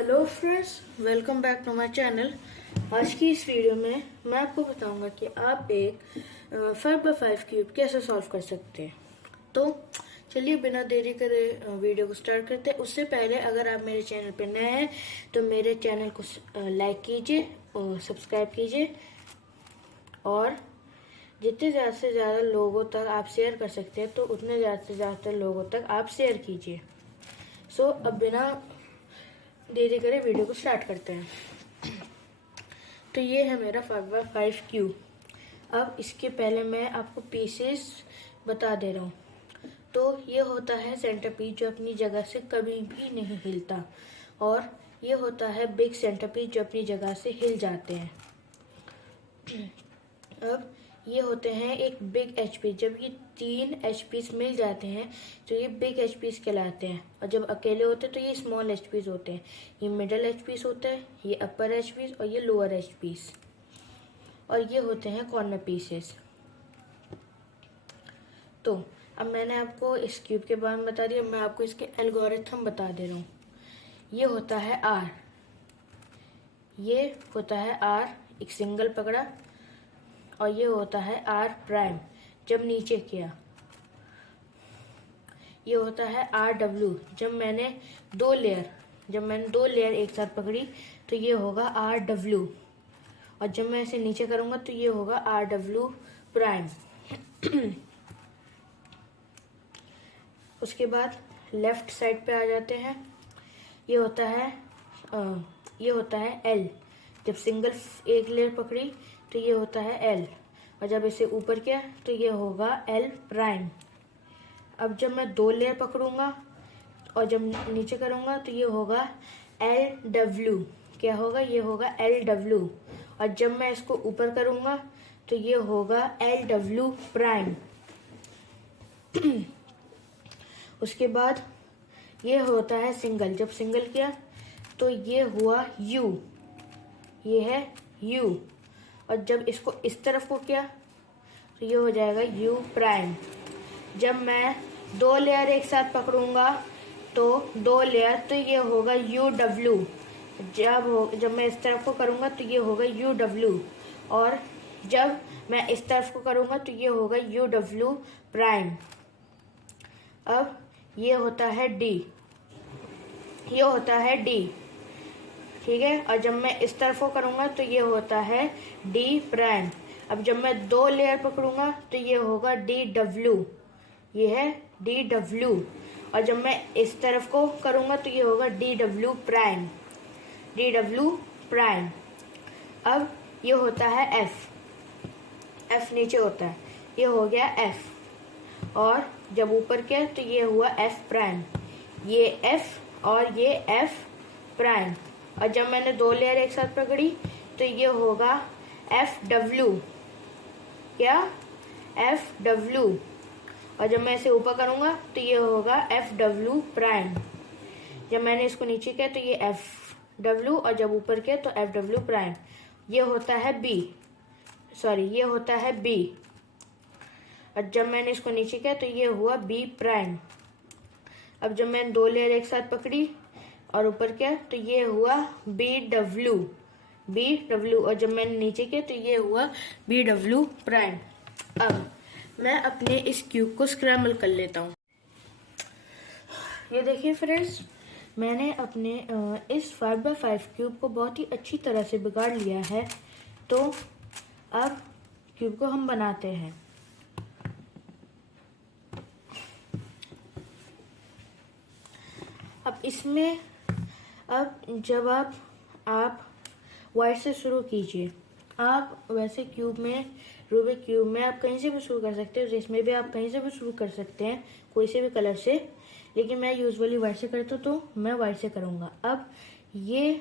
Hello friends, welcome back to my channel. आज की इस वीडियो में मैं आपको बताऊंगा कि आप एक 5x5 क्यूब कैसे सॉल्व कर सकते हैं। तो चलिए बिना देरी करे वीडियो को स्टार्ट करते हैं। उससे पहले अगर आप मेरे चैनल पर नए हैं तो मेरे चैनल को लाइक कीजिए और सब्सक्राइब कीजिए, और जितने ज़्यादा से ज़्यादा लोगों तक आप शेयर कर सकते हैं तो उतने ज़्यादा से ज़्यादा लोगों तक आप शेयर कीजिए। अब बिना देरी करे वीडियो को स्टार्ट करते हैं। तो ये है मेरा 5x5 क्यूब। अब इसके पहले मैं आपको पीसेस बता दे रहा हूँ। तो ये होता है सेंटर पीस जो अपनी जगह से कभी भी नहीं हिलता, और ये होता है बिग सेंटर पीस जो अपनी जगह से हिल जाते हैं। अब ये होते हैं एक बिग एच पीस। जब ये 3 एच पीस मिल जाते हैं तो ये बिग एच पीस कहलाते हैं, और जब अकेले होते हैं तो ये स्मॉल एच पीस होते हैं। ये मिडल एच पीस होता है, ये अपर एच पीस और ये लोअर एच पीस, और ये होते हैं कॉर्नर पीसेस। तो अब मैंने आपको इस क्यूब के बारे में बता दिया, मैं आपको इसके एल्गोरिथम बता दे रहा हूँ। ये होता है आर, ये होता है आर एक सिंगल पकड़ा, और ये होता है आर प्राइम जब नीचे किया। ये होता है आर डब्ल्यू जब मैंने दो लेयर एक साथ पकड़ी तो ये होगा आर डब्ल्यू, और जब मैं इसे नीचे करूंगा तो ये होगा आर डब्ल्यू प्राइम। उसके बाद लेफ्ट साइड पे आ जाते हैं। ये होता है एल। जब सिंगल एक लेयर पकड़ी तो ये होता है एल, और जब इसे ऊपर किया तो ये होगा एल प्राइम। अब जब मैं दो लेयर पकड़ूंगा और जब नीचे करूंगा तो ये होगा एल डब्ल्यू। क्या होगा? ये होगा एल डब्ल्यू, और जब मैं इसको ऊपर करूंगा तो ये होगा एल डब्ल्यू प्राइम। उसके बाद ये होता है सिंगल। जब सिंगल किया तो ये हुआ यू, ये है यू, और जब इसको इस तरफ को किया तो ये हो जाएगा यू प्राइम। जब मैं दो लेयर एक साथ पकड़ूंगा तो दो लेयर तो ये होगा यू डब्ल्यू। जब मैं इस तरफ को करूंगा तो ये होगा यू डब्ल्यू, और जब मैं इस तरफ को करूंगा तो ये होगा यू डब्ल्यू प्राइम। अब ये होता है डी, ये होता है डी, ठीक है। और जब मैं इस तरफ को करूंगा तो ये होता है डी प्राइम। अब जब मैं दो लेयर पकड़ूंगा तो ये होगा डी डब्ल्यू, ये है डी डब्ल्यू, और जब मैं इस तरफ को करूंगा तो ये होगा D W prime, D W prime. अब ये होता है एफ, एफ नीचे होता है, ये हो गया एफ, और जब ऊपर किया तो ये हुआ एफ प्राइम, ये एफ और ये एफ प्राइम। और जब मैंने दो लेयर एक साथ पकड़ी तो ये होगा एफ डब्ल्यू, क्या? एफ डब्ल्यू, और जब मैं इसे ऊपर करूंगा तो ये होगा एफ डब्ल्यू प्राइम। जब मैंने इसको नीचे किया तो ये एफ डब्ल्यू, और जब ऊपर किया तो एफ डब्ल्यू प्राइम। ये होता है बी, ये होता है बी, और जब मैंने इसको नीचे किया तो ये हुआ बी प्राइम। अब जब मैंने दो लेयर एक साथ पकड़ी और ऊपर किया तो ये हुआ बी डब्ल्यू, बी डब्ल्यू, और जब मैंने नीचे किया तो ये हुआ बी डब्ल्यू प्राइम। अब मैं अपने इस क्यूब को स्क्रैम्बल कर लेता हूँ। ये देखिए फ्रेंड्स, मैंने अपने इस 5x5 क्यूब को बहुत ही अच्छी तरह से बिगाड़ लिया है। तो अब क्यूब को हम बनाते हैं। अब इसमें जब आप वाइट से शुरू कीजिए। आप वैसे क्यूब में, रूबिक क्यूब में आप कहीं से भी शुरू कर सकते हो, इसमें भी आप कहीं से भी शुरू कर सकते हैं, कोई से भी कलर से, लेकिन मैं यूजुअली वाइट से करता हूँ तो मैं वाइट से करूँगा। अब ये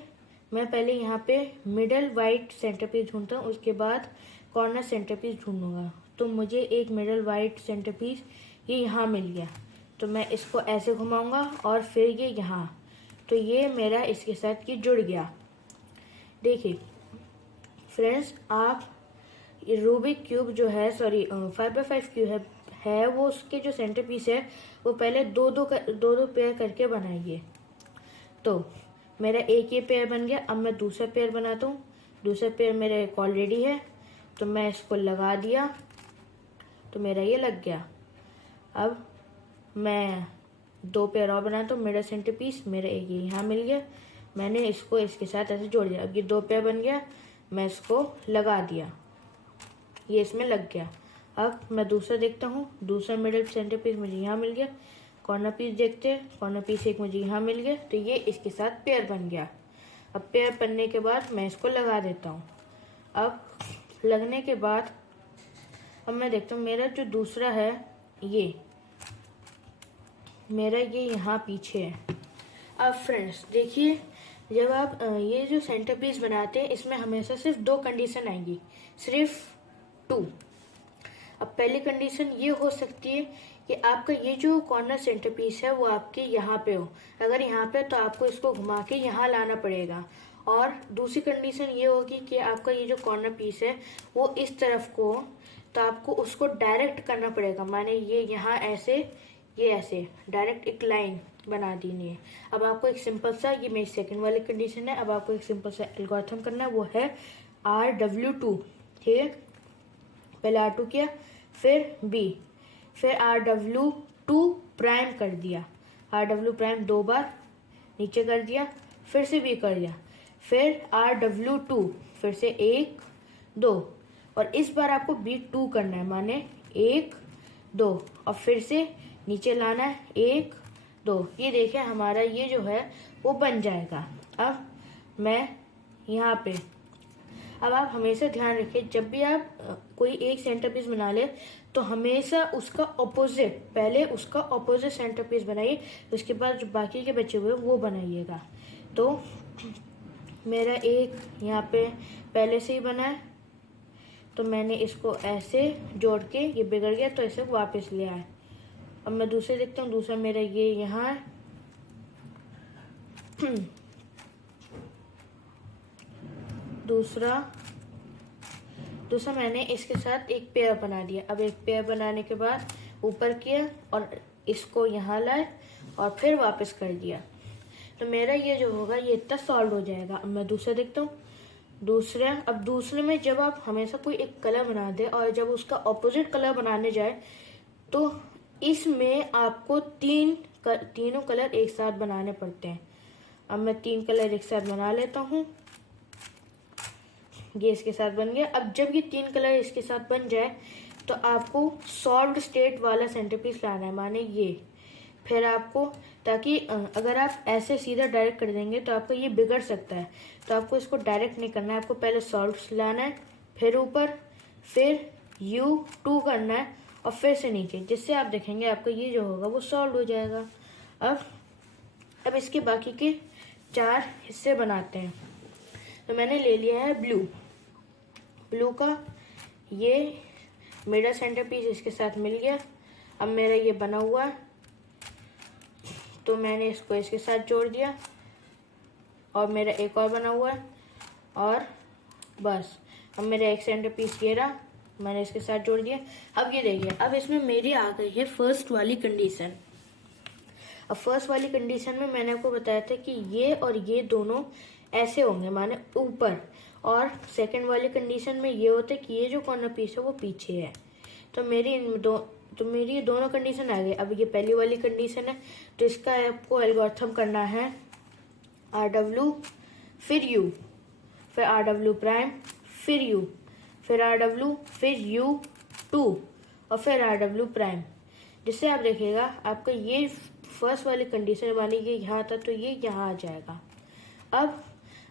मैं पहले यहाँ पे मिडल वाइट सेंटर पीस ढूंढता हूँ, उसके बाद कॉर्नर सेंटर पीस ढूंढूंगा। तो मुझे एक मिडल वाइट सेंटर पीस ये यहाँ मिल गया, तो मैं इसको ऐसे घुमाऊंगा और फिर ये यहाँ, तो ये मेरा इसके साथ ये जुड़ गया। देखिए फ्रेंड्स, आप रूबिक क्यूब जो है, 5x5 क्यूब है वो उसके जो सेंटर पीस है वो पहले दो पेयर करके बनाइए। तो मेरा एक ये पेयर बन गया। अब मैं दूसरा पेयर बनाता हूँ। दूसरा पेयर मेरा एक ऑलरेडी है, तो मैं इसको लगा दिया तो मेरा ये लग गया। अब मैं 2 पेयर और बनाता हूँ। मेरा सेंटर पीस मेरा एक ये यहाँ मिल गया, मैंने इसको इसके साथ ऐसे जोड़ दिया। अब ये 2 पेयर बन गया, मैं इसको लगा दिया, ये इसमें लग गया। अब मैं दूसरा देखता हूँ। दूसरा मिडल सेंटर पीस मुझे यहाँ मिल गया। कॉर्नर पीस देखते हैं, कॉर्नर पीस एक मुझे यहाँ मिल गया, तो ये इसके साथ पेयर बन गया। अब पेयर बनने के बाद मैं इसको लगा देता हूँ। अब लगने के बाद अब मैं देखता हूँ मेरा जो दूसरा है ये मेरा ये यहाँ पीछे है। अब फ्रेंड्स देखिए, जब आप ये जो सेंटर पीस बनाते हैं इसमें हमेशा सिर्फ 2 कंडीशन आएंगी, सिर्फ 2। अब पहली कंडीशन ये हो सकती है कि आपका ये जो कॉर्नर सेंटर पीस है वो आपके यहाँ पे हो। अगर यहाँ पे तो आपको इसको घुमा के यहाँ लाना पड़ेगा। और दूसरी कंडीशन ये होगी कि आपका ये जो कॉर्नर पीस है वो इस तरफ को, तो आपको उसको डायरेक्ट करना पड़ेगा। माने ये यहाँ ऐसे, ये ऐसे डायरेक्ट एक लाइन बना देनी है। अब आपको एक सिंपल सा, ये मेरी सेकंड वाली कंडीशन है, अब आपको एक सिंपल सा एल्गोरिथम करना है, वो है RW2। ठीक है, पहले R2 किया, फिर B, फिर RW2 प्राइम कर दिया, RW प्राइम 2 बार नीचे कर दिया, फिर से B कर दिया, फिर RW2 फिर से 1 2, और इस बार आपको B2 करना है, माने 1 2, और फिर से नीचे लाना है 1 2। ये देखिए हमारा ये जो है वो बन जाएगा। अब मैं यहाँ पे, अब आप हमेशा ध्यान रखिए जब भी आप कोई एक सेंटर पीस बना ले तो हमेशा उसका ऑपोजिट, पहले उसका ऑपोजिट सेंटर पीस बनाइए, उसके बाद जो बाकी के बचे हुए वो बनाइएगा। तो मेरा एक यहाँ पे पहले से ही बना है, तो मैंने इसको ऐसे जोड़ के, ये बिगड़ गया तो इसे वापस ले आया। अब मैं दूसरे देखता हूँ। दूसरा मेरा ये यहाँ है, दूसरा मैंने इसके साथ एक पेयर बना दिया। अब एक पेयर बनाने के बाद ऊपर किया और इसको यहाँ लाए और फिर वापस कर दिया, तो मेरा ये जो होगा ये इतना सॉल्व हो जाएगा। अब मैं दूसरा देखता हूँ। अब दूसरे में जब आप हमेशा कोई एक कलर बना दे और जब उसका ऑपोजिट कलर बनाने जाए तो इसमें आपको तीनों कलर एक साथ बनाने पड़ते हैं। अब मैं 3 कलर एक साथ बना लेता हूँ। ये इसके साथ बन गया। अब जब ये 3 कलर इसके साथ बन जाए तो आपको सॉल्व्ड स्टेट वाला सेंटर पीस लाना है, माने ये। फिर आपको, ताकि अगर आप ऐसे सीधा डायरेक्ट कर देंगे तो आपका ये बिगड़ सकता है, तो आपको इसको डायरेक्ट नहीं करना है, आपको पहले सॉल्व लाना है, फिर ऊपर, फिर U2 करना है और फिर से नीचे, जिससे आप देखेंगे आपका ये जो होगा वो सॉल्व हो जाएगा। अब इसके बाकी के 4 हिस्से बनाते हैं। तो मैंने ले लिया है ब्लू का ये मिडल सेंटर पीस इसके साथ मिल गया। अब मेरा ये बना हुआ है, तो मैंने इसको इसके साथ जोड़ दिया और मेरा एक और बना हुआ है और बस। अब मेरा एक सेंटर पीस ये रहा, मैंने इसके साथ जोड़ दिया। अब ये देखिए, अब इसमें मेरी आ गई है फर्स्ट वाली कंडीशन। अब फर्स्ट वाली कंडीशन में मैंने आपको बताया था कि ये और ये दोनों ऐसे होंगे, माने ऊपर, और सेकंड वाली कंडीशन में ये होता है कि ये जो कॉर्नर पीस है वो पीछे है। तो मेरी ये दोनों कंडीशन आ गई। अब ये पहली वाली कंडीशन है, तो इसका आपको एल्गोरिथम करना है RW फिर U, फिर RW प्राइम, फिर U, फिर RW, फिर U2 और फिर RW प्राइम, जिससे आप देखिएगा आपका ये फर्स्ट वाली कंडीशन मानी ये यहाँ था तो ये यहाँ आ जाएगा। अब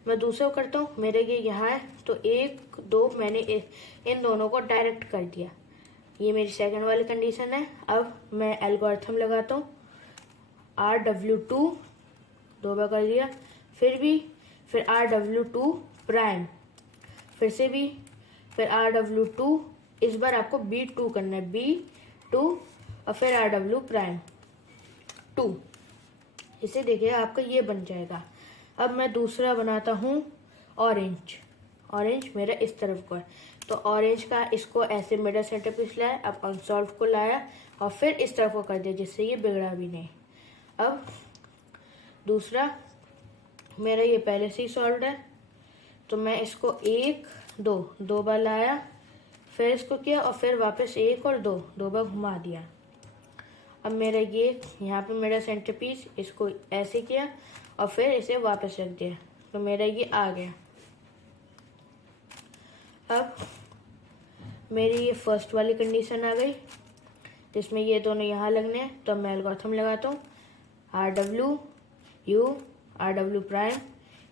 मैं दूसरा करता हूँ। मेरे ये यहाँ है तो 1 2 मैंने इन दोनों को डायरेक्ट कर दिया। ये मेरी सेकंड वाली कंडीशन है। अब मैं एल्गोरिथम लगाता हूँ। RW2 2 बार कर दिया, फिर RW2 प्राइम, फिर से भी, फिर RW2, इस बार आपको B2 करना है, B2 और फिर RW प्राइम 2। इसे देखिए आपका ये बन जाएगा। अब मैं दूसरा बनाता हूँ ऑरेंज मेरा इस तरफ को है, तो ऑरेंज का इसको ऐसे मिडल सेंटर पीस लाया, अब अनसॉल्व को लाया और फिर इस तरफ को कर दिया, जिससे ये बिगड़ा भी नहीं। अब दूसरा मेरा ये पहले से ही सॉल्व है, तो मैं इसको 1 2 2 बार लाया, फिर इसको किया और फिर वापस 1 और 2 2 बार घुमा दिया। अब मेरा ये यहाँ पे मेरा सेंटरपीस, इसको ऐसे किया और फिर इसे वापस रख दिया, तो मेरा ये आ गया। अब मेरी ये फर्स्ट वाली कंडीशन आ गई जिसमें ये दोनों यहाँ लगने हैं, तो मैं एल्गोरिथम लगाता हूँ RW U RW prime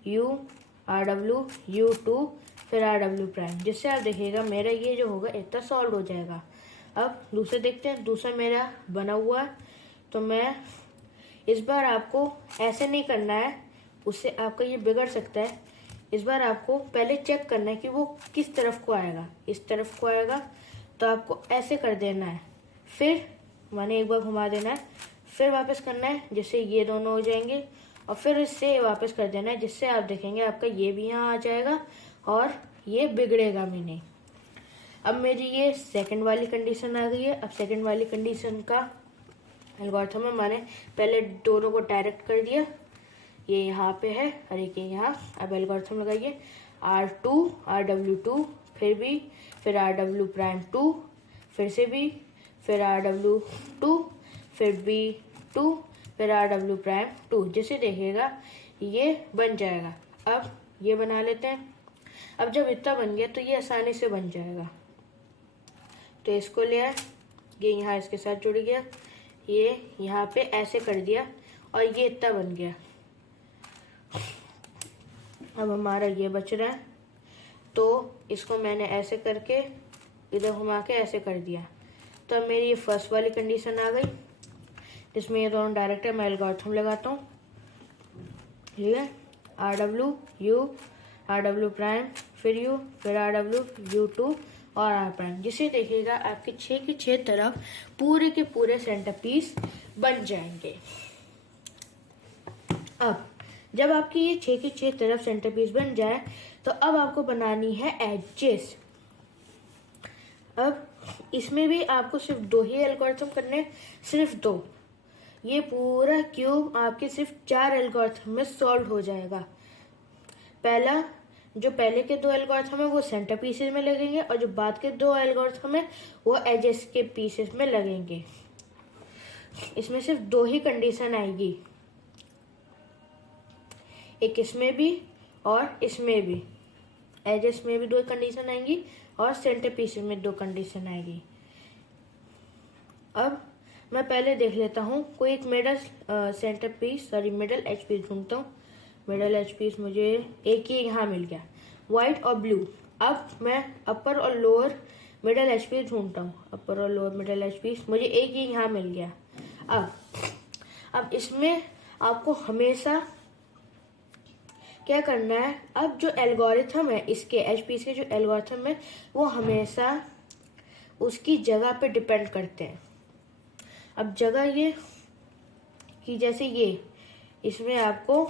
U RW U2 फिर RW प्राइम, जिससे आप देखिएगा मेरा ये जो होगा इतना सॉल्व हो जाएगा। अब दूसरा देखते हैं, दूसरा मेरा बना हुआ है, तो मैं इस बार आपको ऐसे नहीं करना है, उससे आपका ये बिगड़ सकता है। इस बार आपको पहले चेक करना है कि वो किस तरफ को आएगा। इस तरफ को आएगा तो आपको ऐसे कर देना है, फिर माने एक बार घुमा देना है, फिर वापस करना है जिससे ये दोनों हो जाएंगे, और फिर इससे वापस कर देना है जिससे आप देखेंगे आपका ये भी यहाँ आ जाएगा और ये बिगड़ेगा भी नहीं। अब मेरी ये सेकंड वाली कंडीशन आ गई है। अब सेकंड वाली कंडीशन का एल्गोरिथम में मैंने पहले दोनों को डायरेक्ट कर दिया, ये यहाँ पे है और एक यहाँ। अब एल्गोरिथम लगाइए R2 RW2 फिर B फिर RW प्राइम 2 फिर से B फिर RW2 फिर B2 फिर RW प्राइम 2, जिसे देखिएगा ये बन जाएगा। अब ये बना लेते हैं। अब जब इतना बन गया तो ये आसानी से बन जाएगा, तो इसको ले आए, ये यहाँ इसके साथ जुड़ गया, ये यहाँ पे ऐसे कर दिया और ये इतना बन गया। अब हमारा ये बच रहा है, तो इसको मैंने ऐसे करके इधर घुमा के ऐसे कर दिया, तो अब मेरी ये फर्स्ट वाली कंडीशन आ गई जिसमें ये दोनों डायरेक्ट है। मैं एल्गोरिथम लगाता हूँ, ठीक है, RW U RW प्राइम फिर U फिर RW U2 और R प्राइम, जिसे देखिएगा आपके 6 के 6 तरफ पूरे के पूरे सेंटरपीस बन जाएंगे। अब जब आपकी ये 6 की 6 तरफ सेंटरपीस बन जाए तो अब आपको बनानी है एजेस। अब इसमें भी आपको सिर्फ 2 ही एल्गोरिथम करने, सिर्फ 2। ये पूरा क्यूब आपके सिर्फ 4 एल्गोरिथम में सॉल्व हो जाएगा। पहला, जो पहले के 2 एल्गोरिथम है वो सेंटर पीसेस में लगेंगे और जो बाद के 2 एल्गोरिथम है वो एजेस के पीसेस में लगेंगे। इसमें सिर्फ 2 ही कंडीशन आएगी, एक इसमें भी और इसमें भी। एजेस में भी 2 कंडीशन आएंगी और सेंटर पीसेस में 2 कंडीशन आएगी। अब मैं पहले देख लेता हूँ, कोई एक middle centre piece middle edge piece ढूंढता हूँ। मिडल एच पीस मुझे एक ही यहाँ मिल गया, वाइट और ब्लू। अब मैं अपर और लोअर मिडल एच पीस ढूंढता हूँ, अपर और लोअर मिडल एच पीस मुझे एक ही यहाँ मिल गया। अब इसमें आपको हमेशा क्या करना है, अब जो एल्गोरिथम है इसके एच पीस के जो एल्गोरिथम है वो हमेशा उसकी जगह पे डिपेंड करते हैं। अब जगह ये कि जैसे ये, इसमें आपको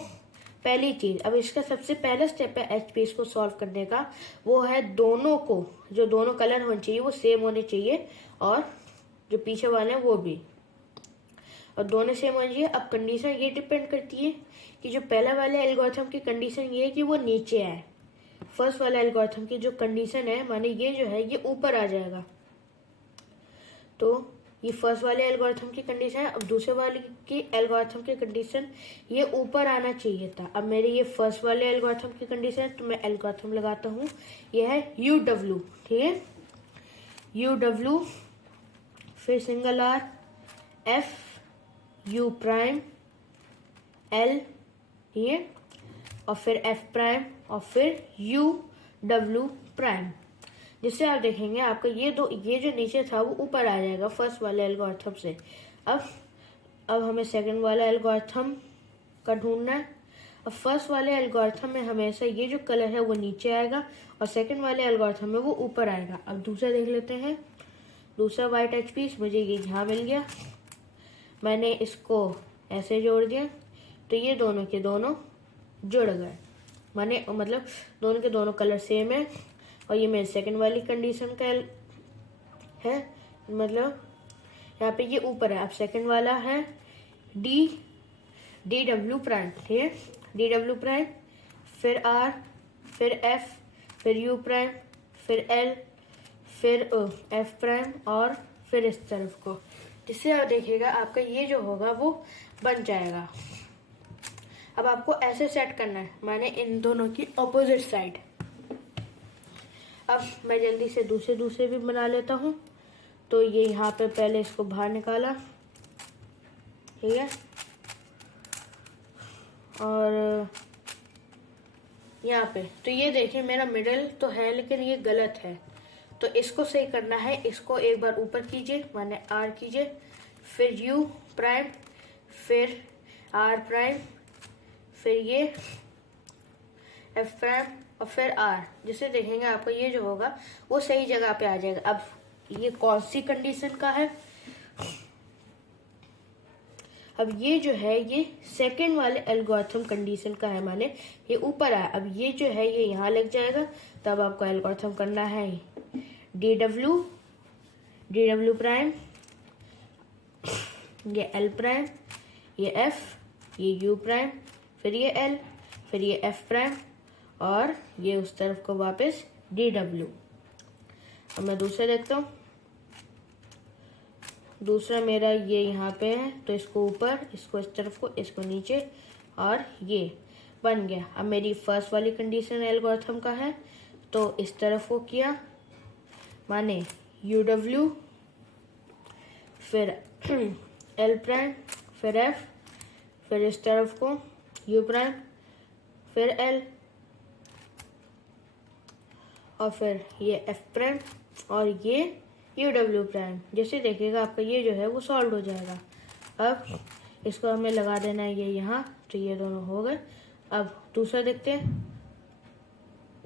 पहली चीज़, अब इसका सबसे पहला स्टेप है एच पीस को सॉल्व करने का, वो है दोनों को, जो दोनों कलर होने चाहिए वो सेम होने चाहिए और जो पीछे वाले हैं वो भी, और दोनों सेम होने चाहिए। अब कंडीशन ये डिपेंड करती है कि जो पहला वाले एल्गोरिथम की कंडीशन ये है कि वो नीचे आए, फर्स्ट वाले एल्गोरिथम की जो कंडीशन है माने ये जो है ये ऊपर आ जाएगा, तो ये फर्स्ट वाले एल्गोरिथम की कंडीशन है। अब दूसरे वाले की एल्गोरिथम की कंडीशन ये ऊपर आना चाहिए था। अब मेरे ये फर्स्ट वाले एल्गोरिथम की कंडीशन है, तो मैं एल्गोरिथम लगाता हूँ, ये है UW, ठीक है, UW फिर single R F U prime L, ठीक है, और फिर F प्राइम और फिर UW प्राइम, जिससे आप देखेंगे आपका ये जो नीचे था वो ऊपर आ जाएगा फर्स्ट वाले एल्गोरिथम से। अब हमें सेकंड वाला एल्गोरिथम का ढूंढना है। अब फर्स्ट वाले एल्गोरिथम में हमेशा ये जो कलर है वो नीचे आएगा और सेकंड वाले एल्गोरिथम में वो ऊपर आएगा। अब दूसरा देख लेते हैं, दूसरा वाइट एच पीस मुझे ये यहाँ मिल गया, मैंने इसको ऐसे जोड़ दिया तो ये दोनों के दोनों जुड़ गए, मतलब दोनों के दोनों कलर सेम है। और ये मेरे सेकंड वाली कंडीशन का है, मतलब यहाँ पे ये ऊपर है। अब सेकंड वाला है डी डब्ल्यू प्राइम, ठीक है, डी डब्ल्यू प्राइम, फिर आर, फिर एफ, फिर यू प्राइम, फिर एल, फिर एफ प्राइम और फिर इस तरफ को, जिससे आप देखिएगा आपका ये जो होगा वो बन जाएगा। अब आपको ऐसे सेट करना है, माने इन दोनों की ऑपोजिट साइड। अब मैं जल्दी से दूसरे भी बना लेता हूँ। तो ये यहाँ पे पहले इसको बाहर निकाला, ठीक है, और यहाँ पे तो ये देखिए मेरा मिडल तो है लेकिन ये गलत है, तो इसको सही करना है। इसको एक बार ऊपर कीजिए, माने आर कीजिए, फिर यू प्राइम, फिर आर प्राइम, फिर ये एफ प्राइम और फिर आर, जिससे देखेंगे आपको ये जो होगा वो सही जगह पे आ जाएगा। अब ये कौन सी कंडीशन का है? अब ये जो है ये सेकंड वाले एल्गोरिथम कंडीशन का है, माने ये ऊपर आया। अब ये जो है ये यहाँ लग जाएगा, तब आपको एल्गोरिथम करना है डी डब्ल्यू प्राइम, ये एल प्राइम, ये एफ, ये यू प्राइम, फिर ये एल, फिर ये एफ प्राइम और ये उस तरफ को वापस डी डब्ल्यू। अब मैं दूसरा देखता हूँ। दूसरा मेरा ये यहाँ पे है, तो इसको ऊपर, इसको इस तरफ को, इसको नीचे और ये बन गया। अब मेरी फर्स्ट वाली कंडीशन एल्गोरिथम का है, तो इस तरफ को किया, माने यू डब्ल्यू, फिर एल प्राइम, फिर एफ, फिर इस तरफ को यू प्राइम, फिर एल और फिर ये एफ प्राइम और ये यू डब्ल्यू प्राइम। जैसे देखिएगा आपका ये जो है वो सॉल्व हो जाएगा। अब इसको हमें लगा देना है ये यहाँ, तो ये दोनों हो गए। अब दूसरा देखते हैं।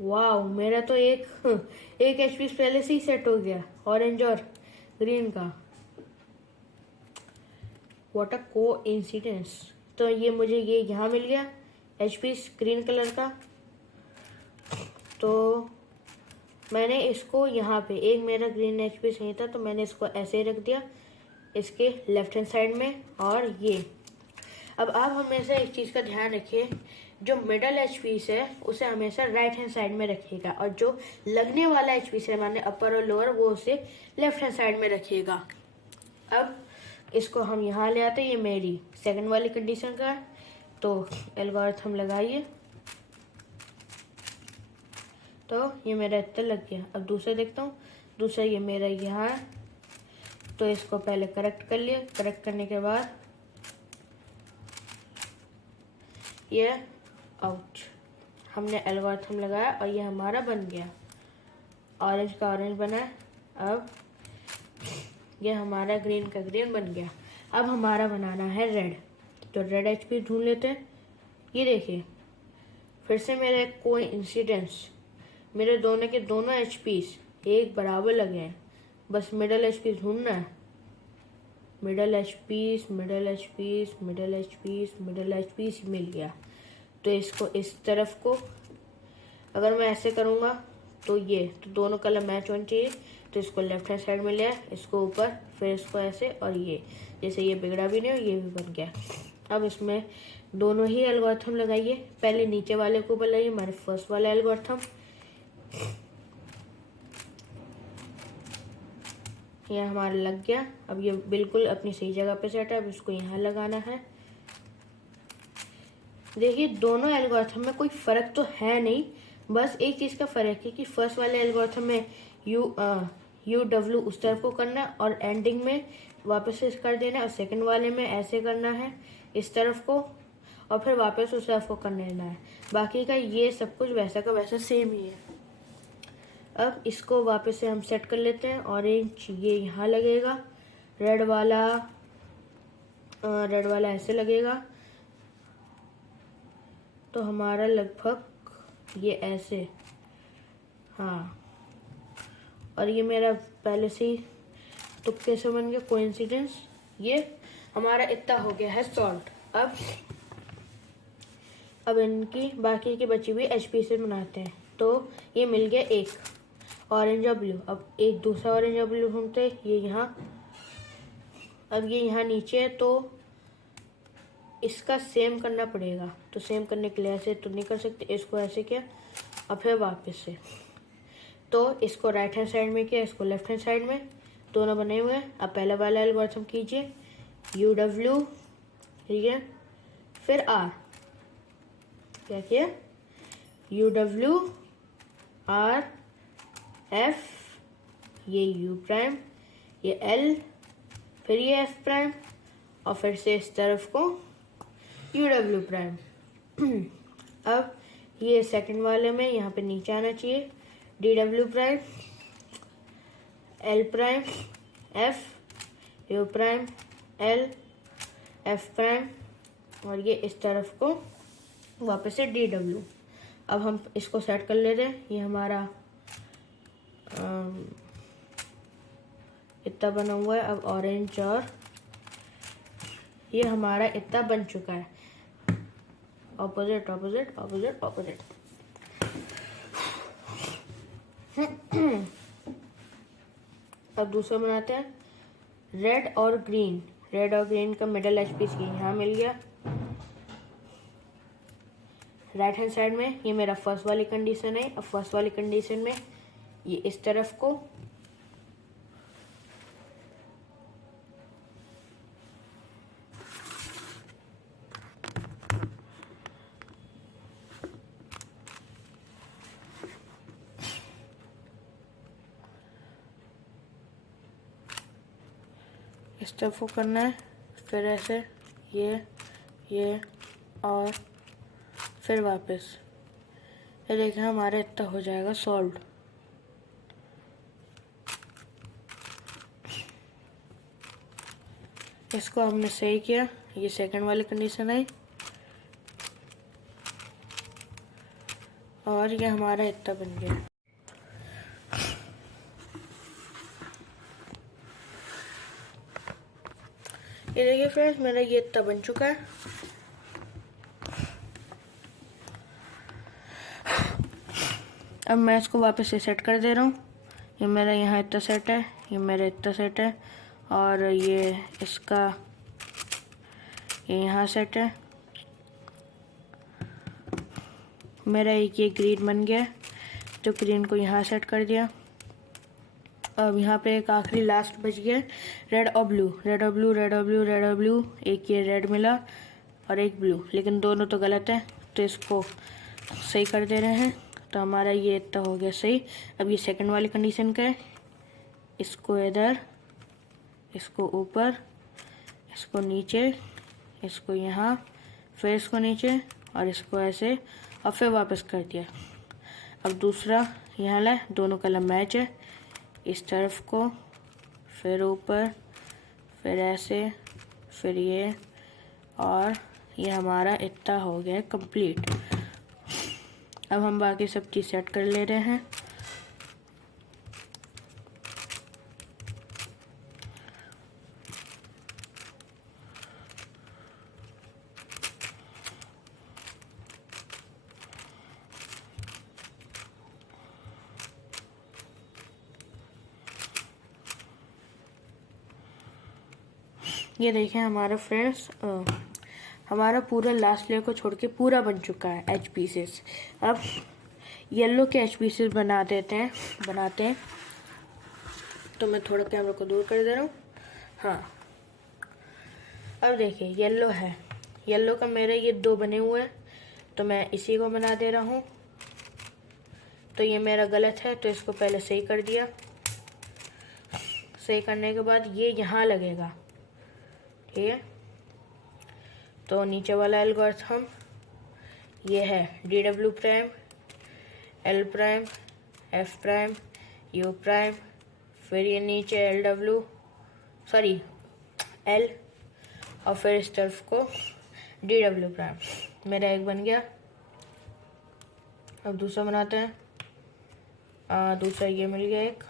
वाह, मेरा तो एक एचपी पहले से ही सेट हो गया, ऑरेंज और ग्रीन का। What a coincidence. तो ये मुझे ये यहाँ मिल गया एचपी ग्रीन कलर का। तो मैंने इसको यहाँ पे, एक मेरा ग्रीन एचपी नहीं था तो मैंने इसको ऐसे ही रख दिया इसके लेफ्ट हैंड साइड में। और ये अब आप हमेशा एक चीज़ का ध्यान रखिए, जो मिडल एचपीस है उसे हमेशा राइट हैंड साइड में रखिएगा और जो लगने वाला एचपीस है माने अपर और लोअर वो उसे लेफ्ट हैंड साइड में रखिएगा। अब इसको हम यहाँ ले आते हैं, ये मेरी सेकंड वाली कंडीशन का है। तो एल्गोरिथम लगाइए, तो ये मेरा इतना लग गया। अब दूसरा देखता हूँ। दूसरा ये मेरा यहाँ है, तो इसको पहले करेक्ट कर लिया। करेक्ट करने के बाद ये आउट, हमने एल्गोरिथम लगाया और ये हमारा बन गया। ऑरेंज का ऑरेंज बना है। अब ये हमारा ग्रीन का ग्रीन बन गया। अब हमारा बनाना है रेड, तो रेड एचपी ढूंढ लेते हैं। ये देखिए फिर से मेरा एक कोइंसिडेंस, मेरे दोनों के दोनों एचपीस एक बराबर लगे हैं। बस मिडल एचपीस ढूंढना है। मिडल एचपीस, मिडल एचपीस, मिडल एचपीस, मिडल एचपीस मिल गया। तो इसको इस तरफ को अगर मैं ऐसे करूँगा तो ये तो दोनों कलर मैच होने चाहिए। तो इसको लेफ्ट हैंड साइड में लिया, इसको ऊपर, फिर इसको ऐसे और ये, जैसे ये बिगड़ा भी नहीं और ये भी बन गया। अब इसमें दोनों ही एल्गोरिथम लगाइए। पहले नीचे वाले को बनाइए, हमारे फर्स्ट वाला एल्गोरिथम। ये हमारा लग गया। अब ये बिल्कुल अपनी सही जगह पे सेट है। अब इसको यहाँ लगाना है। देखिए दोनों एल्गोरिथम में कोई फ़र्क तो है नहीं, बस एक चीज़ का फ़र्क है कि फर्स्ट वाले एल्गोरिथम में यू डब्ल्यू उस तरफ को करना और एंडिंग में वापस से कर देना, और सेकंड वाले में ऐसे करना है इस तरफ को और फिर वापस उस तरफ को कर लेना है। बाकी का ये सब कुछ वैसा का वैसा सेम ही है। अब इसको वापस से हम सेट कर लेते हैं। ऑरेंज ये यहाँ लगेगा, रेड वाला ऐसे लगेगा, तो हमारा लगभग ये ऐसे, हाँ। और ये मेरा पहले से ही तुक्के से बन गया कोइंसिडेंस। ये हमारा इतना हो गया है सॉल्व। अब इनकी बाकी की बची हुई एचपी से बनाते हैं। तो ये मिल गया एक ऑरेंज और ब्लू। अब एक दूसरा ऑरेंज और ब्लू ढूंढते, ये यहाँ। अब ये यहाँ नीचे है, तो इसका सेम करना पड़ेगा। तो सेम करने के लिए ऐसे तो नहीं कर सकते, इसको ऐसे किया और फिर वापस से। तो इसको राइट हैंड साइड में किया, इसको लेफ्ट हैंड साइड में, दोनों बने हुए हैं। अब पहला वाला एल्गोरिथम कीजिए, UW, ठीक है, फिर R। क्या किया? UW R F, ये U प्राइम, ये L, फिर ये F प्राइम, और फिर से इस तरफ को UW प्राइम। अब ये सेकंड वाले में यहाँ पे नीचे आना चाहिए, DW prime, L prime, F, U prime, L, F prime, और ये इस तरफ को वापस से DW। अब हम इसको सेट कर ले रहे हैं। ये हमारा इतना बना हुआ है। अब ऑरेंज, और ये हमारा इतना बन चुका है। Opposite opposite opposite opposite. अब दूसरा बनाते हैं, रेड और ग्रीन। रेड और ग्रीन का मिडल एच पीस यहाँ मिल गया। राइट हैंड साइड में ये मेरा फर्स्ट वाली कंडीशन है। अब फर्स्ट वाली कंडीशन में ये इस तरफ को इस तरफ को करना है, फिर ऐसे ये और फिर वापस। ये देखें हमारा इतना हो जाएगा सॉल्व। इसको हमने सही किया, ये सेकंड वाली कंडीशन है, और ये हमारा इतना बन गया। ये देखिए फ्रेंड्स, मेरा ये इतना बन चुका है। अब मैं इसको वापस से सेट कर दे रहा हूँ। ये मेरा यहाँ इतना सेट है, ये मेरा इतना सेट है, और ये इसका ये यहाँ सेट है। मेरा एक ये ग्रीन बन गया, तो ग्रीन को यहाँ सेट कर दिया। अब यहाँ पे एक आखिरी लास्ट बच गया, रेड और ब्लू। रेड और ब्लू, रेड और ब्लू, रेड और ब्लू। एक ये रेड मिला और एक ब्लू, लेकिन दोनों तो गलत है, तो इसको सही कर दे रहे हैं। तो हमारा ये इतना हो गया सही। अब ये सेकंड वाली कंडीशन का है, इसको इधर, इसको ऊपर, इसको नीचे, इसको यहाँ, फिर इसको नीचे, और इसको ऐसे, और फिर वापस कर दिया। अब दूसरा यहाँ लाए, दोनों कलर मैच है, इस तरफ को, फिर ऊपर, फिर ऐसे, फिर ये, और ये हमारा इतना हो गया कंप्लीट। अब हम बाकी सब चीज़ सेट कर ले रहे हैं। ये देखें हमारा फ्रेंड्स, हमारा पूरा लास्ट लेयर को छोड़ के पूरा बन चुका है एच पीसेस। अब येलो के एच पीसेस बनाते हैं। तो मैं थोड़ा कैमरा को दूर कर दे रहा हूँ। हाँ, अब देखिए येलो है, येलो का मेरे ये दो बने हुए हैं, तो मैं इसी को बना दे रहा हूँ। तो ये मेरा गलत है, तो इसको पहले सही कर दिया। सही करने के बाद ये यहाँ लगेगा, ठीक है। तो नीचे वाला एल्गोरिथम ये है, DW prime, L prime, F prime, U prime, फिर ये नीचे L, और फिर इस तरफ को DW प्राइम। मेरा एक बन गया। अब दूसरा बनाते हैं। दूसरा ये मिल गया एक।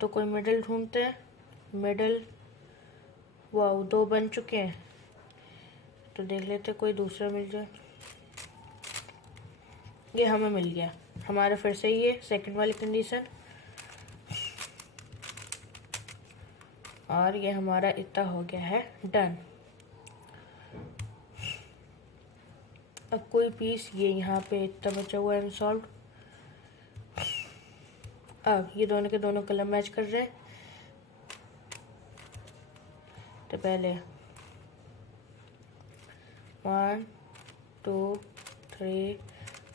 तो कोई मिडल ढूंढते हैं। मिडल, वाह, दो बन चुके हैं, तो देख लेते कोई दूसरा मिल जाए। ये हमें मिल गया, हमारा फिर से ये सेकंड वाली कंडीशन। और ये हमारा इतना हो गया है डन। अब कोई पीस ये यहाँ पे इतना बचा हुआ है अनसॉल्व। अब ये दोनों के दोनों कलर मैच कर रहे हैं, तो पहले 1 2 3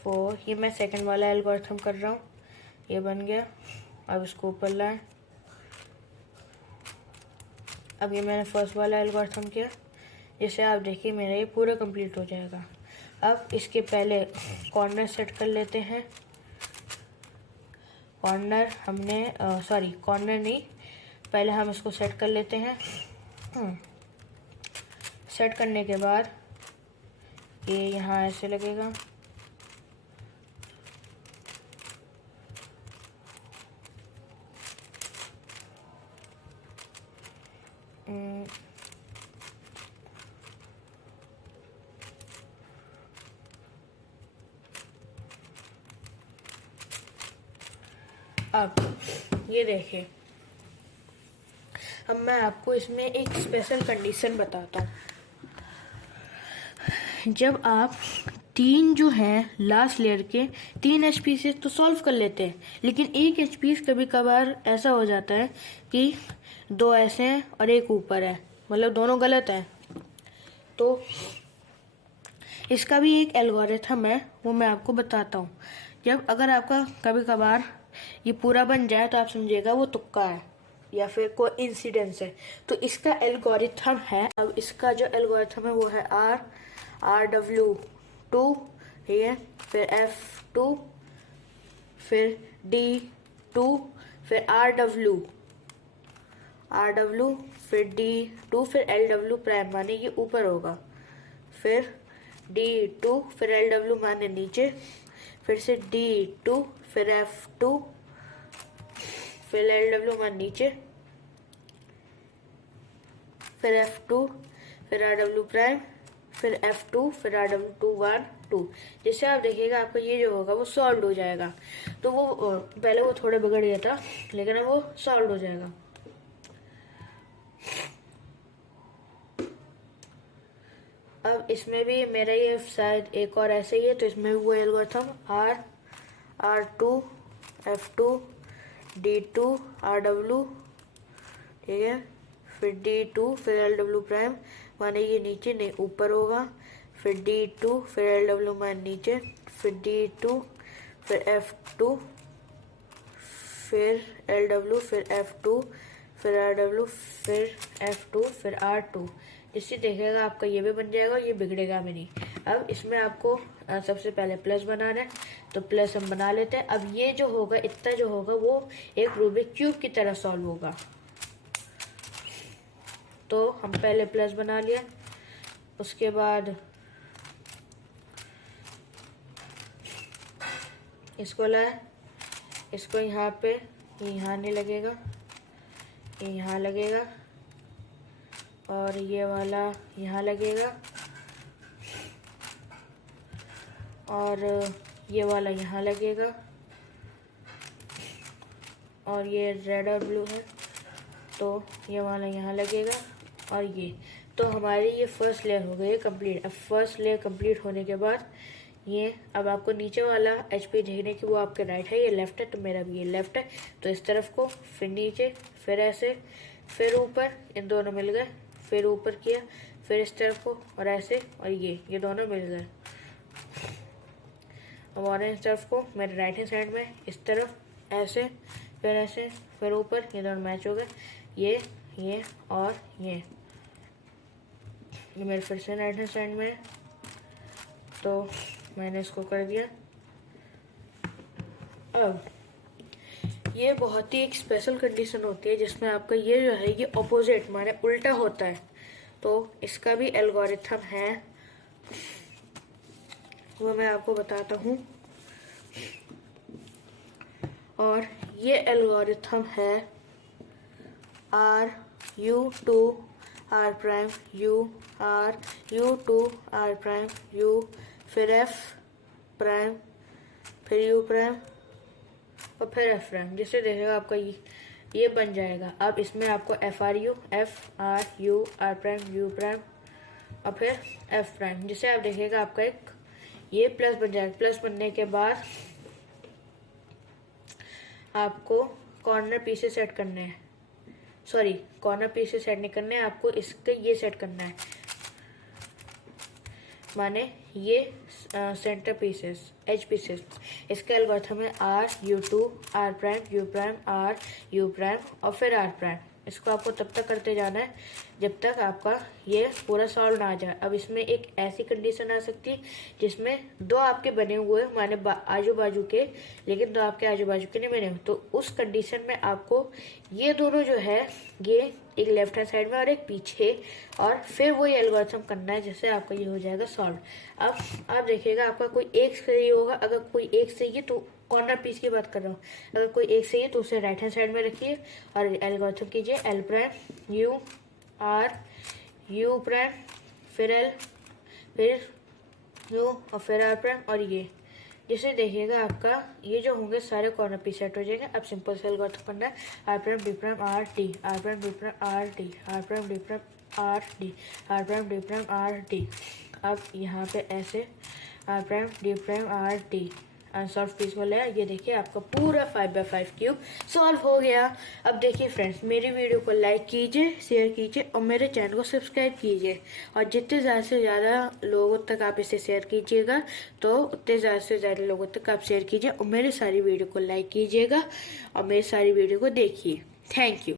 4, ये मैं सेकंड वाला एल्गोरिथम कर रहा हूँ, ये बन गया। अब इसको ऊपर लाएं। अब ये मैंने फर्स्ट वाला एल्गोरिथम किया, जिससे आप देखिए मेरा ये पूरा कंप्लीट हो जाएगा। अब इसके पहले कॉर्नर सेट कर लेते हैं। कॉर्नर हमने कॉर्नर नहीं, पहले हम इसको सेट कर लेते हैं। सेट करने के बाद ये यहाँ ऐसे लगेगा, अब ये देखिए। अब मैं आपको इसमें एक स्पेशल कंडीशन बताता हूँ। जब आप तीन जो है लास्ट लेयर के 3 HP से तो सॉल्व कर लेते हैं, लेकिन एक HP कभी कभार ऐसा हो जाता है कि 2 ऐसे हैं और एक ऊपर है, मतलब दोनों गलत हैं। तो इसका भी एक एल्गोरिथम है, वो मैं आपको बताता हूँ। जब अगर आपका कभी कभार ये पूरा बन जाए तो आप समझिएगा वो तुक्का है या फिर कोई इंसिडेंस है। तो इसका एल्गोरिथम है, अब इसका जो एल्गोरिथम है वो है RW2, ठीक है, फिर F2, फिर D2, फिर RW, फिर D2, फिर LW प्राइम माने ये ऊपर होगा, फिर D2, फिर LW माने नीचे, फिर से D2, फिर F2, फिर LW माने नीचे, फिर F2, फिर RW प्राइम, फिर F2, फिर RW2 1 2। जिससे आप देखिएगा आपका ये जो होगा वो सॉल्व हो जाएगा। तो वो पहले वो थोड़ा बिगड़ गया था, लेकिन अब वो सॉल्व हो जाएगा। अब इसमें भी मेरा ये शायद एक और ऐसे ही है, तो इसमें भी वो algorithm R2 F2 D2 RW, ठीक है, फिर D2, फिर LW प्राइम माने ये नीचे नहीं ऊपर होगा, फिर D2, फिर LW माने नीचे, फिर D2, फिर F2, फिर LW, फिर F2, फिर RW, फिर F2, फिर R2। जिससे देखेगा आपका ये भी बन जाएगा, ये बिगड़ेगा भी नहीं। अब इसमें आपको सबसे पहले प्लस बनाना है, तो प्लस हम बना लेते हैं। अब ये जो होगा इतना जो होगा वो एक रूबिक क्यूब की तरह सॉल्व होगा। तो हम पहले प्लस बना लिया, उसके बाद इसको लाए, इसको यहाँ पे यहाँ नहीं लगेगा, ये यहाँ लगेगा, और ये वाला यहाँ लगेगा, और ये वाला यहाँ लगेगा, और ये रेड और ब्लू है तो ये वाला यहाँ लगेगा, और ये। तो हमारी ये फर्स्ट लेयर हो गई कंप्लीट। अब फर्स्ट लेयर कंप्लीट होने के बाद ये, अब आपको नीचे वाला HP देखने की वो आपके राइट है, ये लेफ्ट है, तो मेरा भी ये लेफ्ट है। तो इस तरफ को, फिर नीचे, फिर ऐसे, फिर ऊपर, इन दोनों मिल गए, फिर ऊपर किया, फिर इस तरफ को और ऐसे, और ये दोनों मिल गए। अब ऑरेंज तरफ को मेरे राइट हैंड साइड में इस तरफ ऐसे, फिर ऐसे, फिर ऊपर, ये दोनों मैच हो गए, ये और ये मेरे फिर से राइट हैंड साइड में है, तो मैंने इसको कर दिया। अब ये बहुत ही एक स्पेशल कंडीशन होती है जिसमें आपका ये जो है ये ऑपोजिट माने उल्टा होता है। तो इसका भी एल्गोरिथम है, वो मैं आपको बताता हूँ। और ये एल्गोरिथम है RU2 R prime U RU2 R prime U, फिर F प्राइम, फिर U प्राइम और फिर F प्राइम। जिससे देखेगा आपका ये ये बन जाएगा। अब इसमें आपको F R U R prime U prime और फिर एफ प्राइम, जिसे आप देखिएगा आपका एक ये प्लस बन जाएगा। प्लस बनने के बाद आपको कॉर्नर पीसेस सेट करने हैं, सॉरी कॉर्नर पीसेस सेट नहीं करने हैं, आपको इसके ये सेट करना है, माने ये सेंटर पीसेस एज पीसेस। इसका एल्गोरिथम है R U two R prime R U prime और फिर आर प्राइम। इसको आपको तब तक करते जाना है जब तक आपका ये पूरा सॉल्व ना आ जाए। अब इसमें एक ऐसी कंडीशन आ सकती है जिसमें दो आपके बने हुए माने आजू बाजू के, लेकिन दो आपके आजू बाजू के नहीं बने हुए, तो उस कंडीशन में आपको ये दोनों जो है ये एक लेफ्ट हैंड साइड में और एक पीछे, और फिर वही एल्गोरिथम करना है जिससे आपका ये हो जाएगा सॉल्व। अब आप देखिएगा आपका कोई एक सही होगा, अगर कोई एक सही है तो कॉर्नर पीस की बात कर रहा हूँ, अगर कोई एक सही है तो उसे राइट हैंड साइड में रखिए और एल्गोरिथम कीजिए एल प्राइम यू प्राइम फिर एल फिर यू और फिर आर प्राइम और ये, जिसे देखिएगा आपका ये जो होंगे सारे कॉर्नर पीस सेट हो जाएंगे। अब सिंपल से एल्गोरिथम करना है R prime D prime R T R prime D prime R T R prime D prime R T R prime D prime R T. अब यहाँ पे ऐसे R prime D prime R T unsolved piece वाला है, ये देखिए आपका पूरा 5x5 क्यूब सॉल्व हो गया। अब देखिए फ्रेंड्स, मेरी वीडियो को लाइक कीजिए, शेयर कीजिए और मेरे चैनल को सब्सक्राइब कीजिए, और जितने ज़्यादा से ज़्यादा लोगों तक आप इसे शेयर कीजिएगा तो उतने ज़्यादा से ज़्यादा लोगों तक आप शेयर कीजिए और मेरी सारी वीडियो को लाइक कीजिएगा और मेरी सारी वीडियो को देखिए। Thank you.